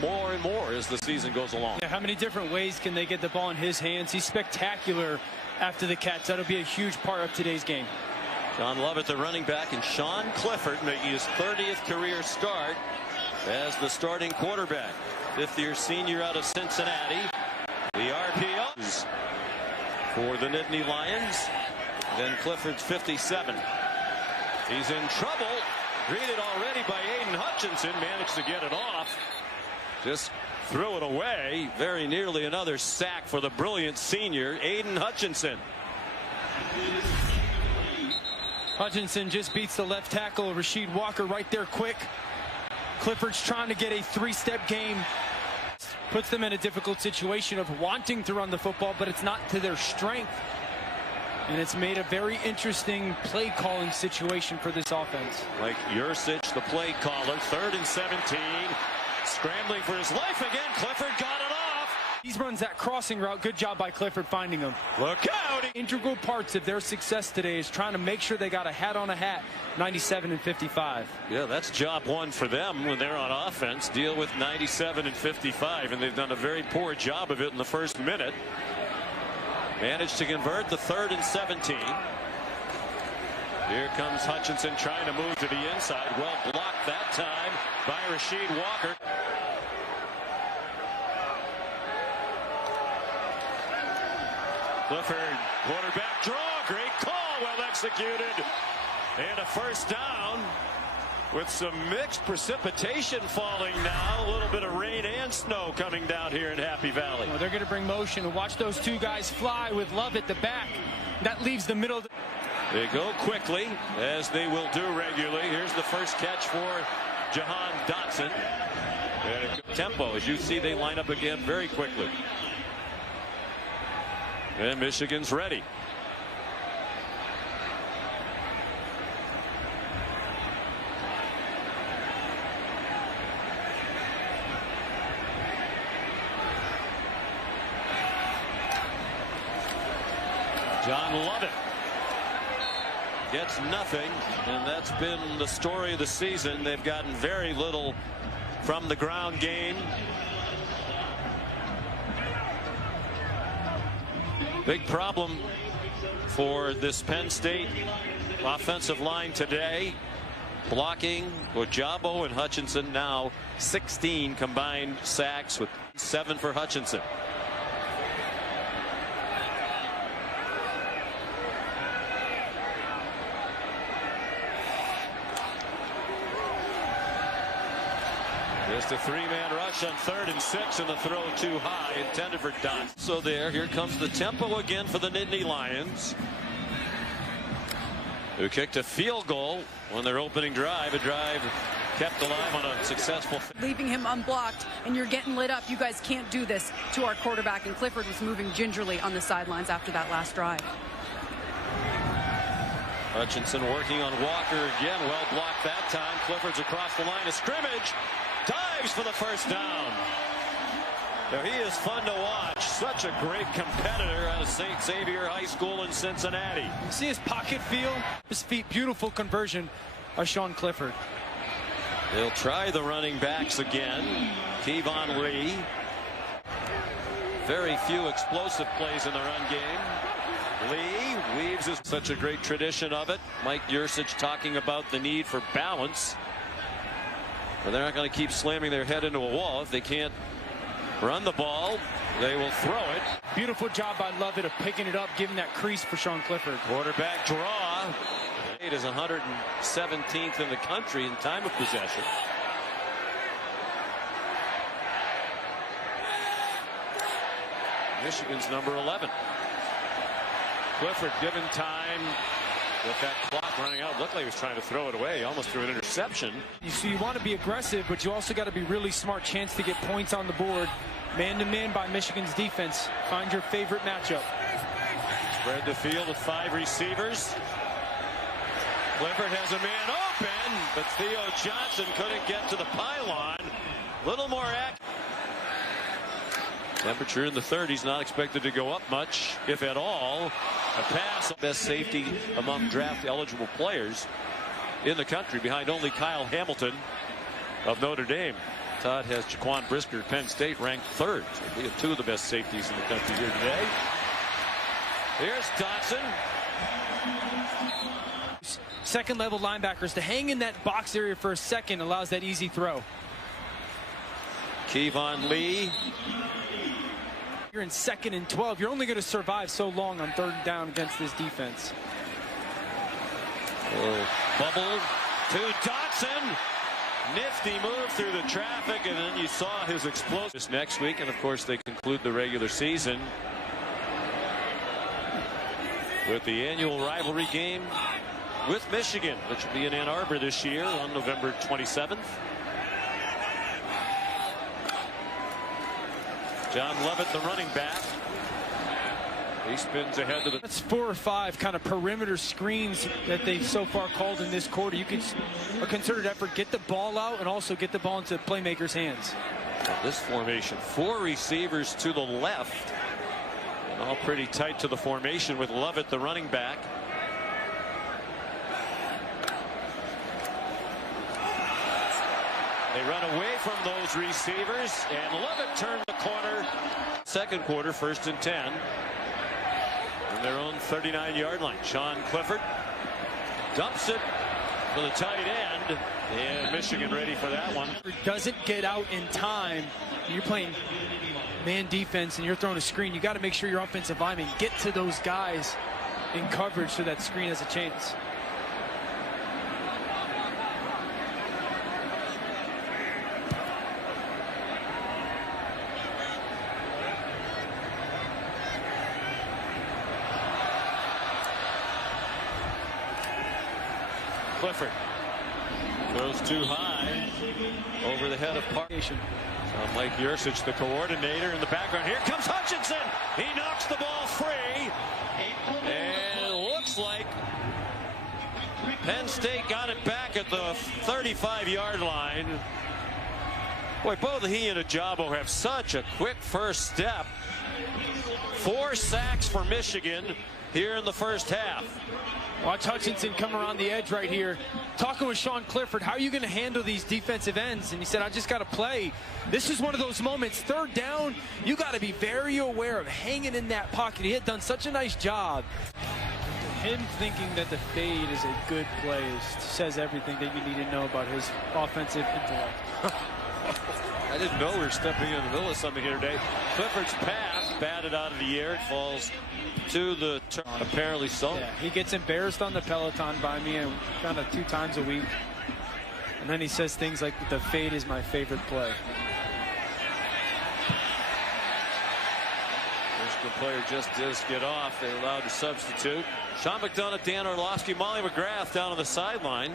more and more as the season goes along. Yeah, how many different ways can they get the ball in his hands? He's spectacular after the catch. That'll be a huge part of today's game. John Lovett, the running back, and Sean Clifford making his 30th career start as the starting quarterback. Fifth-year senior out of Cincinnati. The RPOs for the Nittany Lions. Then Clifford's 57. He's in trouble. Greeted already by Aidan Hutchinson. Managed to get it off. Just threw it away. Very nearly another sack for the brilliant senior, Aidan Hutchinson. Hutchinson just beats the left tackle, Rasheed Walker, right there quick. Clifford's trying to get a three-step game. Puts them in a difficult situation of wanting to run the football, but it's not to their strength. And it's made a very interesting play calling situation for this offense. Like Yursich, the play caller, 3rd and 17. Scrambling for his life again. Clifford got it off. He runs that crossing route. Good job by Clifford finding him. Look out. Integral parts of their success today is trying to make sure they got a hat on a hat, 97 and 55. Yeah, that's job one for them when they're on offense. Deal with 97 and 55, and they've done a very poor job of it in the first minute. Managed to convert the 3rd and 17. Here comes Hutchinson trying to move to the inside. Well blocked that time by Rasheed Walker. Clifford, quarterback draw. Great call, well executed. And a first down with some mixed precipitation falling now. A little bit of rain and snow coming down here in Happy Valley. Well, they're going to bring motion and watch those two guys fly with Love at the back. That leaves the middle. They go quickly, as they will do regularly. Here's the first catch for Jahan Dotson. And a good tempo. As you see, they line up again very quickly. And Michigan's ready. John Lovett gets nothing, and that's been the story of the season. They've gotten very little from the ground game. Big problem for this Penn State offensive line today. Blocking, Ojabo and Hutchinson, now 16 combined sacks with 7 for Hutchinson. Just a 3-man rush on 3rd and 6, and the throw too high, intended for Dot. So here comes the tempo again for the Nittany Lions, who kicked a field goal on their opening drive. A drive kept alive on a successful. Leaving him unblocked, and you're getting lit up. You guys can't do this to our quarterback. And Clifford was moving gingerly on the sidelines after that last drive. Hutchinson working on Walker again. Well blocked that time. Clifford's across the line of scrimmage. Dives for the first down. Now, he is fun to watch. Such a great competitor out of St. Xavier High School in Cincinnati. You see his pocket feel, his feet. Beautiful conversion by Sean Clifford. They'll try the running backs again. Kevon Lee. Very few explosive plays in the run game. Lee weaves is such a great tradition of it. Mike Yursich talking about the need for balance. But they're not going to keep slamming their head into a wall. If they can't run the ball, they will throw it. Beautiful job by Lovett of picking it up, giving that crease for Sean Clifford. Quarterback draw. It is 117th in the country in time of possession. Michigan's number 11. Clifford given time. With that clock running out, looked like he was trying to throw it away. He almost threw an interception. So you want to be aggressive, but you also got to be really smart. Chance to get points on the board. Man-to-man by Michigan's defense. Find your favorite matchup. Spread the field with 5 receivers. Clifford has a man open, but Theo Johnson couldn't get to the pylon. Little more accurate. Temperature in the 30s, not expected to go up much, if at all. A pass, best safety among draft eligible players in the country, behind only Kyle Hamilton of Notre Dame. Todd has Jaquan Brisker at Penn State ranked 3rd. So we have 2 of the best safeties in the country here today. Here's Dotson. Second level linebackers to hang in that box area for a second allows that easy throw. Kevon Lee. You're in 2nd and 12. You're only going to survive so long on 3rd down against this defense. Bubble to Dotson. Nifty move through the traffic, and then you saw his explosive next week, and of course they conclude the regular season with the annual rivalry game with Michigan, which will be in Ann Arbor this year on November 27th. John Lovett, the running back. He spins ahead to the... That's 4 or 5 kind of perimeter screens that they've so far called in this quarter. You can, a concerted effort, get the ball out and also get the ball into playmakers' hands. This formation, 4 receivers to the left. All pretty tight to the formation with Lovett, the running back. They run away from those receivers, and Lovett turned the corner. Second quarter, 1st and 10. On their own 39-yard line. Sean Clifford dumps it for the tight end, and Michigan ready for that one. Doesn't get out in time. You're playing man defense and you're throwing a screen. You got to make sure your offensive linemen get to those guys in coverage so that screen has a chance. Clifford throws too high over the head of Park. Mike Yursich, the coordinator, in the background. Here comes Hutchinson. He knocks the ball free. And it looks like Penn State got it back at the 35-yard line. Boy, both he and Ajabo have such a quick first step. 4 sacks for Michigan here in the first half. Watch Hutchinson come around the edge right here. Talking with Sean Clifford, how are you going to handle these defensive ends? And he said, I just got to play. This is one of those moments, 3rd down, you got to be very aware of hanging in that pocket. He had done such a nice job. Him thinking that the fade is a good play says everything that you need to know about his offensive intellect. I didn't know we were stepping in the middle of something here today. Clifford's pass batted out of the air. It falls to the turn. Apparently so. Yeah, he gets embarrassed on the Peloton by me and kind of 2 times a week. And then he says things like, the fade is my favorite play. Michigan player just does get off. They're allowed to substitute. Sean McDonough, Dan Orlovsky, Molly McGrath down on the sideline.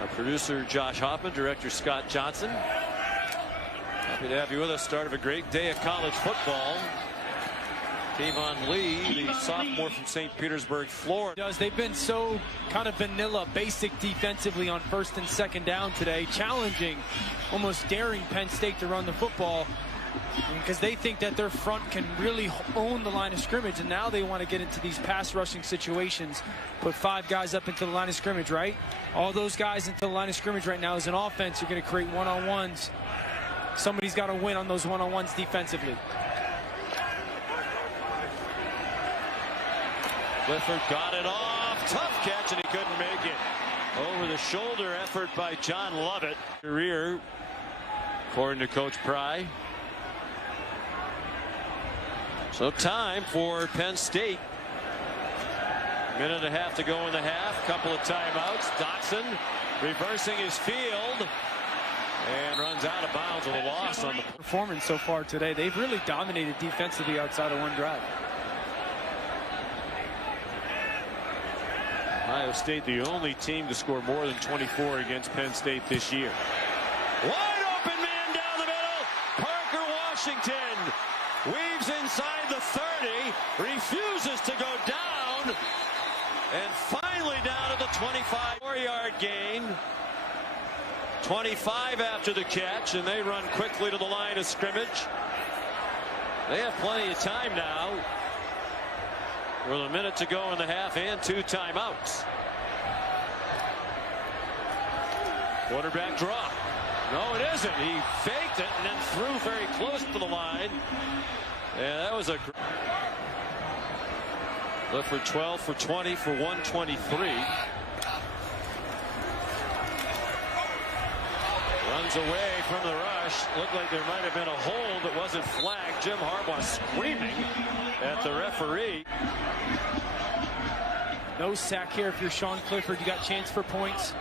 Our producer Josh Hoffman, director Scott Johnson. Happy to have you with us. Start of a great day of college football. Kevon Lee, the sophomore from St. Petersburg, Florida. They've been so kind of vanilla, basic defensively on 1st and 2nd down today, challenging, almost daring Penn State to run the football because they think that their front can really own the line of scrimmage, and now they want to get into these pass rushing situations, put 5 guys up into the line of scrimmage, right? All those guys into the line of scrimmage right now is an offense. You're going to create one-on-ones. Somebody's got to win on those one-on-ones defensively. Clifford got it off. Tough catch, and he couldn't make it. Over the shoulder effort by John Lovett. Career, according to Coach Pry. So time for Penn State. Minute and a half to go in the half. Couple of timeouts. Dotson reversing his field. And runs out of bounds with a loss on the performance so far today. They've really dominated defensively outside of one drive. Ohio State, the only team to score more than 24 against Penn State this year. Wide open man down the middle. Parker Washington weaves inside the 30, refuses to go down, and finally down at the 25-yard gain. 25 after the catch, and they run quickly to the line of scrimmage. They have plenty of time now with a minute to go in the half and 2 timeouts. Quarterback draw. No, it isn't. He faked it and then threw very close to the line. Yeah, that was a... Clifford 12 for 20 for 123. Runs away from the rush. Looked like there might have been a hold that wasn't flagged. Jim Harbaugh screaming at the referee. No sack here if you're Sean Clifford. You got a chance for points.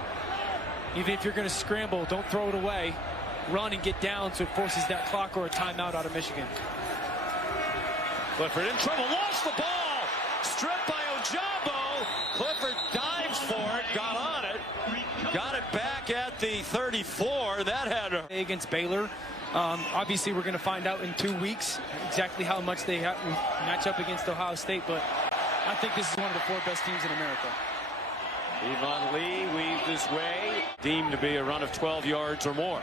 Even if you're going to scramble, don't throw it away. Run and get down so it forces that clock or a timeout out of Michigan. Clifford in trouble. Lost the ball. Stripped by Ojabo. Clifford dives for it. Got on it. Got it back at the 34. That had a... Against Baylor. Obviously, we're going to find out in 2 weeks exactly how much they match up against Ohio State, but I think this is one of the 4 best teams in America. Yvonne Lee weaved his way. Deemed to be a run of 12 yards or more.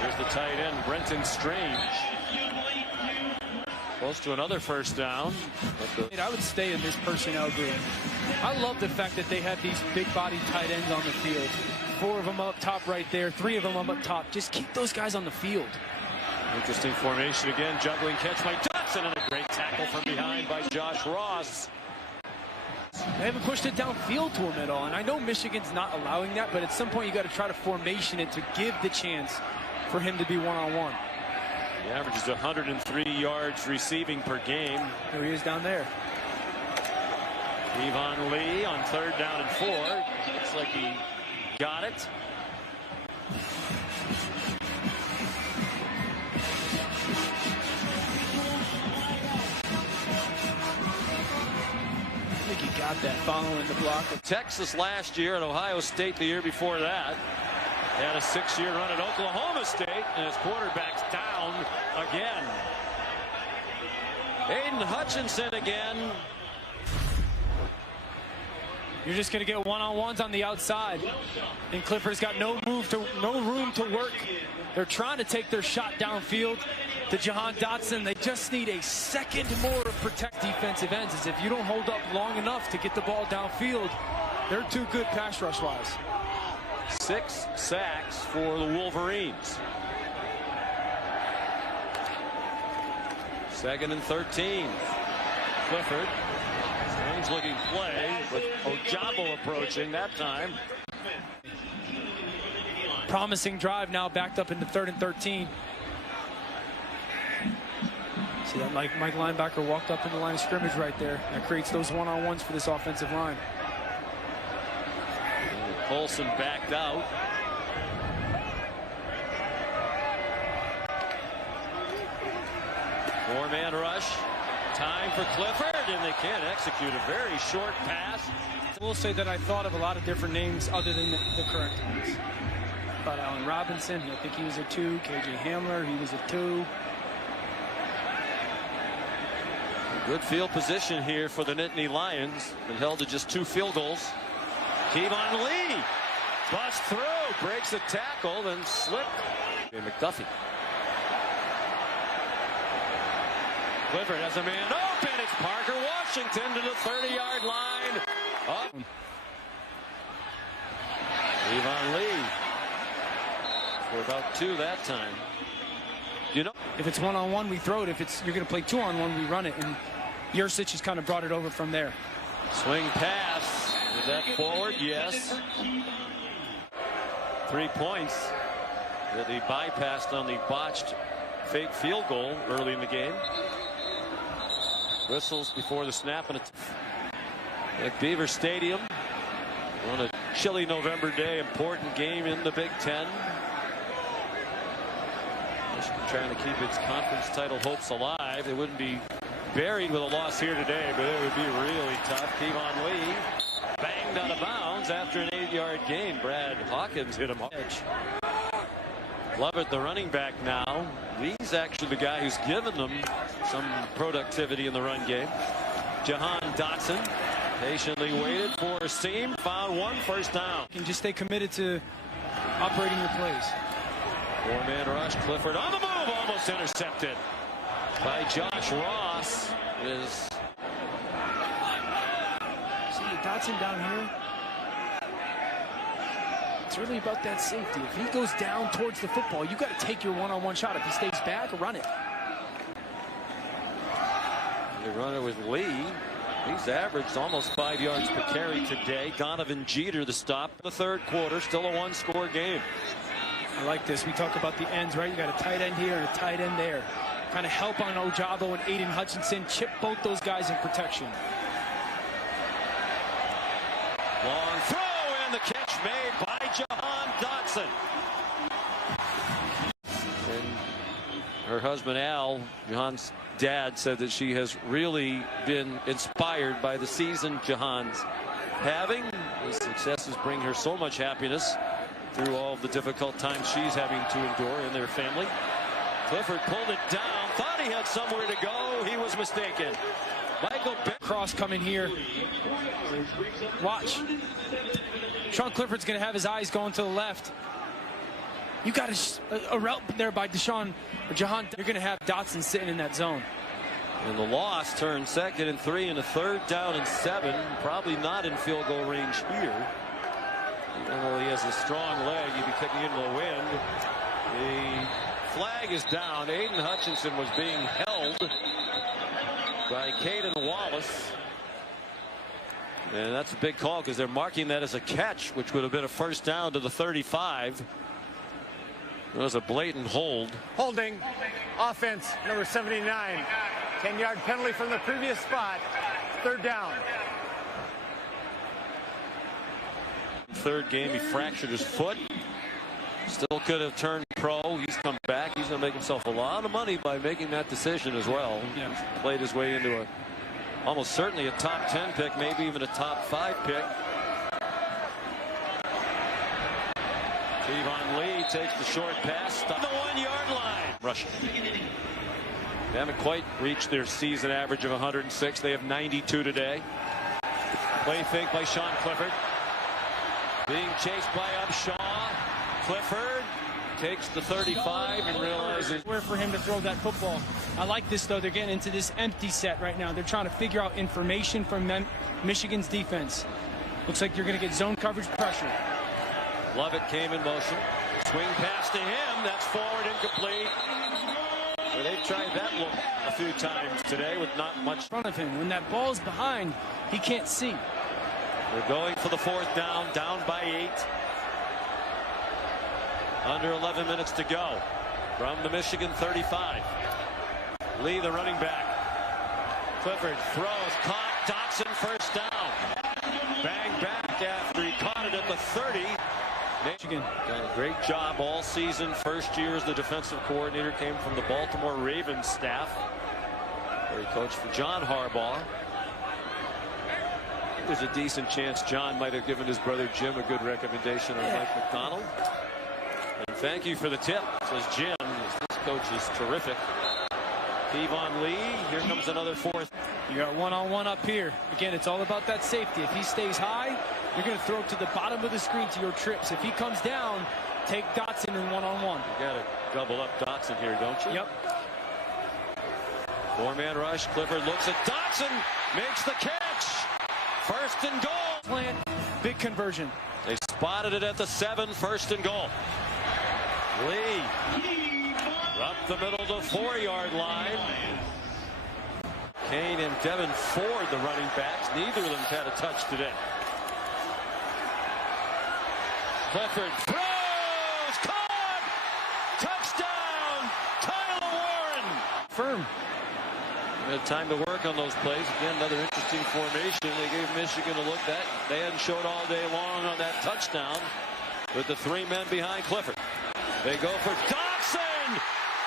Here's the tight end, Brenton Strange. Close to another first down. I would stay in this personnel group. I love the fact that they have these big body tight ends on the field. 4 of them up top right there, 3 of them up top. Just keep those guys on the field. Interesting formation again. Juggling catch by Dotson and a great tackle from behind by Josh Ross. They haven't pushed it downfield to him at all. And I know Michigan's not allowing that, but at some point you got to try to formation it to give the chance for him to be one-on-one. He averages 103 yards receiving per game. There he is down there. Yvonne Lee on 3rd down and 4. Looks like he got it. I think he got that following the block. Texas last year and Ohio State the year before that. Had a 6-year run at Oklahoma State, and his quarterback's down again. Aidan Hutchinson again. You're just going to get one-on-ones on the outside, and Clifford's got no room to work. They're trying to take their shot downfield to Jahan Dotson. They just need a second more to protect defensive ends. As if you don't hold up long enough to get the ball downfield, they're too good pass rush-wise. 6 sacks for the Wolverines. 2nd and 13. Clifford. Strange looking play with Ojabo approaching that time. Promising drive now backed up into 3rd and 13. See that Mike linebacker walked up in the line of scrimmage right there. That creates those one-on-ones for this offensive line. Colson backed out. Four-man rush. Time for Clifford, and they can't execute a very short pass. I will say that I thought of a lot of different names other than the correct ones. I thought Allen Robinson, I think he was a 2. KJ Hamler, he was a 2. Good field position here for the Nittany Lions. Been held to just 2 field goals. Kevon Lee busts through, breaks a tackle, then slipped. McDuffie. Clifford has a man open. It's Parker Washington to the 30-yard line. Up. Kevon Lee for about 2 that time. You know, if it's one-on-one, we throw it. If it's you're going to play 2-on-1, we run it. And Yursich has kind of brought it over from there. Swing pass. Is that forward? Yes. 3 points that he bypassed on the botched fake field goal early in the game. Whistles before the snap at Beaver Stadium on a chilly November day. Important game in the Big Ten. Michigan trying to keep its conference title hopes alive. They wouldn't be buried with a loss here today, but it would be really tough. Kevon Lee banged out of bounds after an 8-yard gain. Brad Hawkins hit him hard. Lovett, the running back now. Lee's actually the guy who's given them some productivity in the run game. Jahan Dotson patiently waited for a seam, found 1 first down. You can just stay committed to operating your plays. 4-man rush. Clifford on the move, almost intercepted by Josh Ross. See Dotson down here. It's It's really about that safety. If he goes down towards the football, you got to take your one-on-one shot. If he stays back, run it. They run it with Lee. He's averaged almost 5 yards per carry today. Donovan Jeter the stop in the third quarter. Still a one-score game. I like this. We talk about the ends, right? You got a tight end here and a tight end there. Kind of help on Ojabo and Aidan Hutchinson. Chip both those guys in protection. Long throw and the catch made by Jahan Dotson. And her husband Al, Jahan's dad, said that she has really been inspired by the season Jahan's having. The successes bring her so much happiness through all of the difficult times she's having to endure in their family. Clifford pulled it down, thought he had somewhere to go. He was mistaken. Michael Cross coming here. Watch. Sean Clifford's going to have his eyes going to the left. You got a route there by Jahan. You're going to have Dotson sitting in that zone. And the loss turned 2nd and 3 and a 3rd down and 7. Probably not in field goal range here. Even though he has a strong leg, he'd be kicking into the wind. The flag is down. Aidan Hutchinson was being held by Caden Wallace. And that's a big call because they're marking that as a catch, which would have been a first down to the 35. It was a blatant hold. Holding. Offense, number 79. 10-yard penalty from the previous spot. 3rd down. Third game, he fractured his foot. Still could have turned pro. He's come back. He's going to make himself a lot of money by making that decision as well. Yeah. Played his way into almost certainly a top 10 pick, maybe even a top 5 pick. Kevon Lee takes the short pass, stop the 1-yard line. Rushing. They haven't quite reached their season average of 106. They have 92 today. Play fake by Sean Clifford. Being chased by Upshaw. Clifford takes the 35 and realizes where for him to throw that football. I like this, though. They're getting into this empty set right now. They're trying to figure out information from Michigan's defense. Looks like you're going to get zone coverage pressure. Lovett came in motion. Swing pass to him. That's forward, incomplete. Well, they've tried that look a few times today with not much in front of him. When that ball's behind, he can't see. They're going for the 4th down, down by 8. Under 11 minutes to go from the Michigan 35. Lee, the running back. Clifford throws, caught. Dotson, first down. Bang back after he caught it at the 30. Michigan done a great job all season. First year as the defensive coordinator, came from the Baltimore Ravens staff, where he coached for John Harbaugh. There's a decent chance John might have given his brother Jim a good recommendation on Mike McDonald. And thank you for the tip, says Jim. This coach is terrific. Kevon Lee, here comes another 4th. You got one-on-one up here. Again, it's all about that safety. If he stays high, you're going to throw it to the bottom of the screen to your trips. If he comes down, take Dotson in one-on-one. You got to double up Dotson here, don't you? Yep. 4-man rush. Clifford looks at Dotson, makes the catch. 1st and goal. Plant, big conversion. They spotted it at the 7, 1st and goal. Lee up the middle to the 4-yard line. Kane and Devin Ford, the running backs. Neither of them had a touch today. Clifford throws, caught, touchdown, Tyler Warren. Firm. Had time to work on those plays. Again, another interesting formation. They gave Michigan a look that they hadn't showed all day long on that touchdown with the 3 men behind Clifford. They go for Dotson,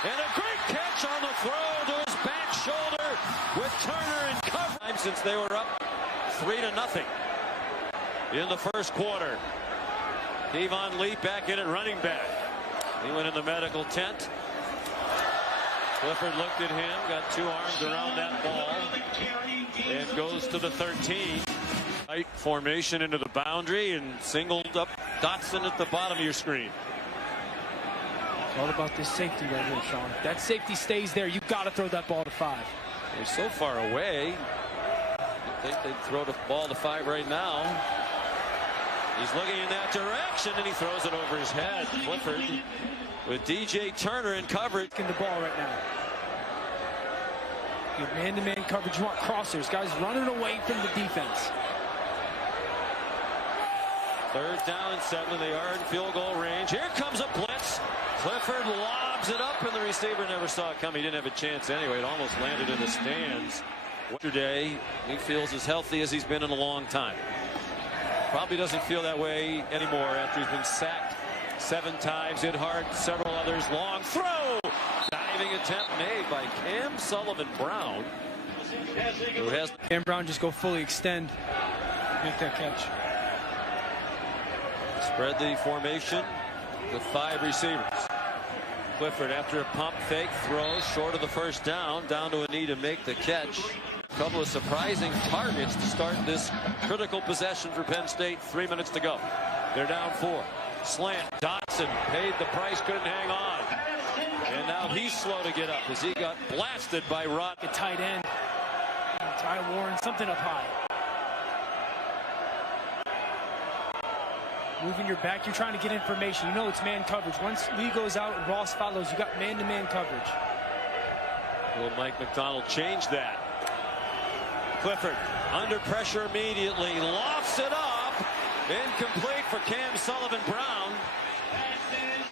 and a great catch on the throw to his back shoulder with Turner in cover. Since they were up 3-0 in the 1st quarter. Kevon Lee back in at running back. He went in the medical tent. Clifford looked at him, got 2 arms around that ball, and goes to the 13. Tight formation into the boundary and singled up Dotson at the bottom of your screen. It's all about this safety right here, Sean. If that safety stays there, you've got to throw that ball to 5. They're so far away. I think they'd throw the ball to 5 right now. He's looking in that direction, and he throws it over his head. Clifford with DJ Turner in coverage. In the ball right now. Good man-to-man coverage. You want crossers. Guys running away from the defense. 3rd down and 7. They are in field goal range. Here comes a blitz. Clifford lobs it up, and the receiver never saw it come. He didn't have a chance anyway. It almost landed in the stands. Yesterday, he feels as healthy as he's been in a long time. Probably doesn't feel that way anymore after he's been sacked 7 times, hit hard, several others. Long throw. Diving attempt made by Cam Sullivan-Brown, who has Cam Brown just go fully extend, make that catch. Spread the formation with 5 receivers. Clifford, after a pump fake, throws short of the 1st down, down to a knee to make the catch. A couple of surprising targets to start this critical possession for Penn State. 3 minutes to go. They're down 4. Slant. Dotson paid the price, couldn't hang on. And now he's slow to get up as he got blasted by Rod. A tight end. Ty Warren, something up high. Moving your back, you're trying to get information. You know it's man coverage. Once Lee goes out and Ross follows, you got man-to-man coverage. Will Mike McDonald change that? Clifford under pressure immediately, lofts it up. Incomplete for Cam Sullivan-Brown.